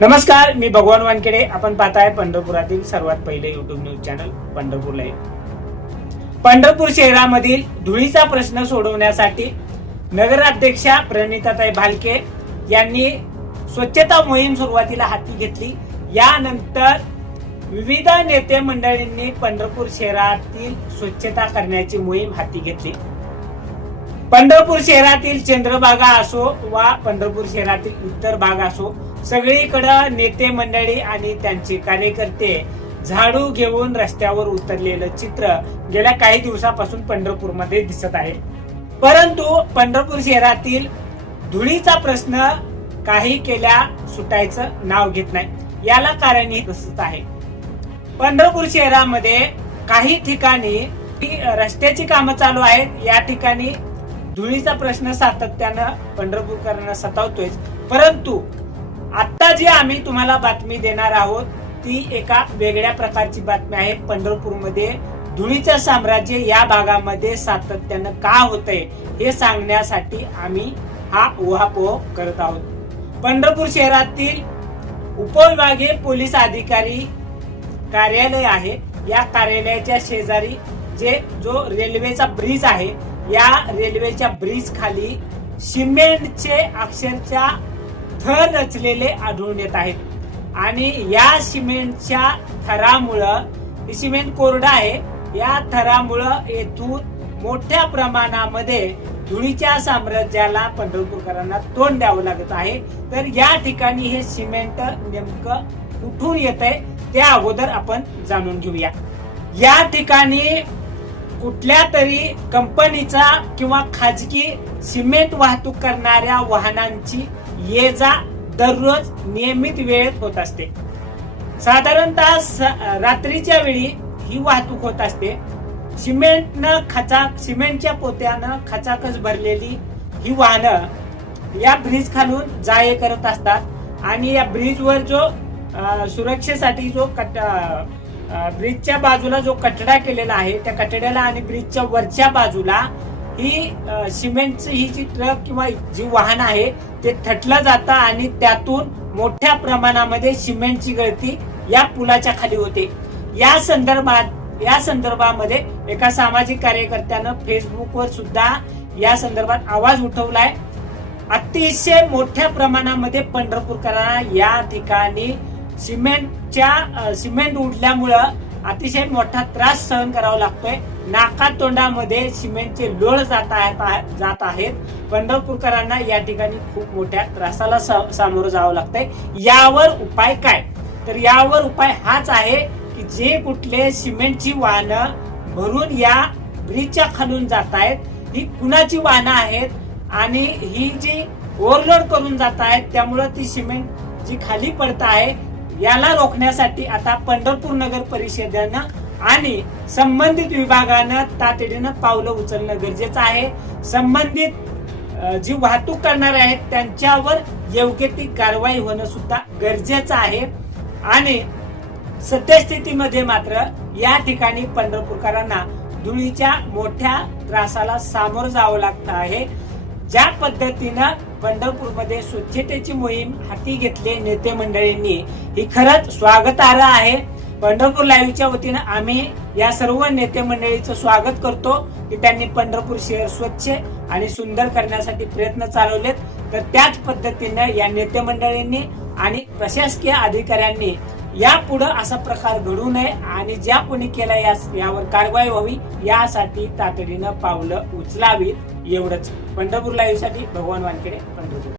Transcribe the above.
नमस्कार, मी भगवान वानखेडे. आपण पाहताय पंढरपुरातील सर्वात पहिले YouTube news channel Pandharpur live. Pandharpur शहरामधील धुळीचा प्रश्न सोडवण्यासाठी नगराध्यक्षा प्रणिताताई भालके यांनी स्वच्छता मोहीम सुरुवातीला हाती घेतली. यानंतर विविध नेते मंडळींनी पंढरपूर शहरातील स्वच्छता करण्याची मोहीम हाती घेतली. पंढरपूर शहरातील चंद्रभागा असो वा पंढरपूर शहरातील इतर भाग असो, सगळीकडे नेते मंडळी आणि त्यांचे कार्यकर्ते झाडू घेऊन रस्त्यावर उतरलेलं चित्र गेल्या काही दिवसापासून पंढरपूरमध्ये दिसत आहे. परंतु पंढरपूर शहरातील धुळीचा प्रश्न काही केल्या सुटायचं नाव घेत नाही. याला कारण हे तसंच आहे. पंढरपूर शहरामध्ये काही ठिकाणी रस्त्याची कामं चालू आहेत. या ठिकाणी धुळीचा प्रश्न सातत्यानं पंढरपूरकरांना सतावतोय. परंतु आता जी आम्ही तुम्हाला बातमी देणार आहोत ती एका वेगळ्या प्रकारची बातमी आहे. पंढरपूरमध्ये धुळीचं साम्राज्य या भागामध्ये सातत्यानं का होतंय हे सांगण्यासाठी आम्ही हा उहापोह करत आहोत. पंढरपूर शहरातील उपविभागीय पोलीस अधिकारी कार्यालय आहे. या कार्यालयाच्या शेजारी जो रेल्वेचा ब्रिज आहे, या रेल्वेच्या ब्रिज खाली सिमेंटचे अक्षरशः थर रचलेले आढळून येत आहेत. आणि या सिमेंटच्या थरामुळं, ही सिमेंट कोरडं आहे, या थरामुळं येथून मोठ्या प्रमाणामध्ये धुळीच्या साम्राज्याला पंढरपूरकरांना तोंड द्यावं लागत आहे. तर या ठिकाणी हे सिमेंट नेमकं कुठून येत आहे त्या अगोदर आपण जाणून घेऊया. या ठिकाणी कुठल्या तरी कंपनीचा किंवा खाजगी सिमेंट वाहतूक करणाऱ्या वाहनांची ये जा दररोज नियमित वेळेत होत असते. साधारणतः रात्रीच्या वेळी ही वाहतूक होत असते. सिमेंटच्या पोत्यानं खचाखच भरलेली ही वाहनं या ब्रिज खालून जा ये करत असतात. आणि या ब्रिजवर जो सुरक्षेसाठी जो ब्रिजच्या बाजूला जो कठडा केलेला आहे, त्या कठड्याला आणि ब्रिजच्या वरच्या बाजूला ही सिमेंटची ही जी ट्रक किंवा जी वाहन आहे ते थटलं जातं आणि त्यातून मोठ्या प्रमाणामध्ये सिमेंटची गळती या पुलाच्या खाली होते. या संदर्भामध्ये एका सामाजिक कार्यकर्त्यानं फेसबुकवर सुद्धा या संदर्भात आवाज उठवलाय. अतिशय मोठ्या प्रमाणामध्ये पंढरपूरकरांना या ठिकाणी सिमेंट उडल्यामुळं अतिशय मोठा त्रास सहन करावा लागतोय. नाकातोंडामध्ये सिमेंटचे लोळ जात आहेत. पंढरपूरकरांना या ठिकाणी खूप मोठ्या त्रासाला सामोरं जावं लागतंय. यावर उपाय काय? तर यावर उपाय हाच आहे की जे कुठले सिमेंटची वाहनं भरून या ब्रिजच्या खालून जात आहेत, ही कुणाची वाहनं आहेत आणि ही जी ओव्हरलोड करून जात आहेत, त्यामुळं ती सिमेंट जी खाली पडत आहे याला रोखण्यासाठी आता पंढरपूर नगर परिषदेनं आणि संबंधित विभागानं तातडीनं पावलं उचलणं गरजेचं आहे. संबंधित जी वाहतूक करणारे आहेत त्यांच्यावर योग्य ती कारवाई होणं सुद्धा गरजेचं आहे. आणि सद्यस्थितीमध्ये मात्र या ठिकाणी पंढरपूरकरांना धुळीच्या मोठ्या त्रासाला सामोरं जावं लागतं आहे. ज्या पद्धतीनं पंढरपूरमध्ये स्वच्छतेची मोहीम हाती घेतली नेते मंडळींनी, ही खरंच स्वागतार्ह आहे. पंढरपूर लाईव्हच्या वतीनं आम्ही या सर्व नेते मंडळीचं स्वागत करतो की त्यांनी पंढरपूर शहर स्वच्छ आणि सुंदर करण्यासाठी प्रयत्न चालवलेत. तर त्याच पद्धतीनं या नेते मंडळींनी आणि प्रशासकीय अधिकाऱ्यांनी यापुढे असा प्रकार घडू नये आणि ज्या कोणी केला यावर कारवाई व्हावी यासाठी तातडीनं पावलं उचलावीत. एवढंच. पंढरपूर लाईव्ह साठी भगवान वानखेडे, पंढरपूर.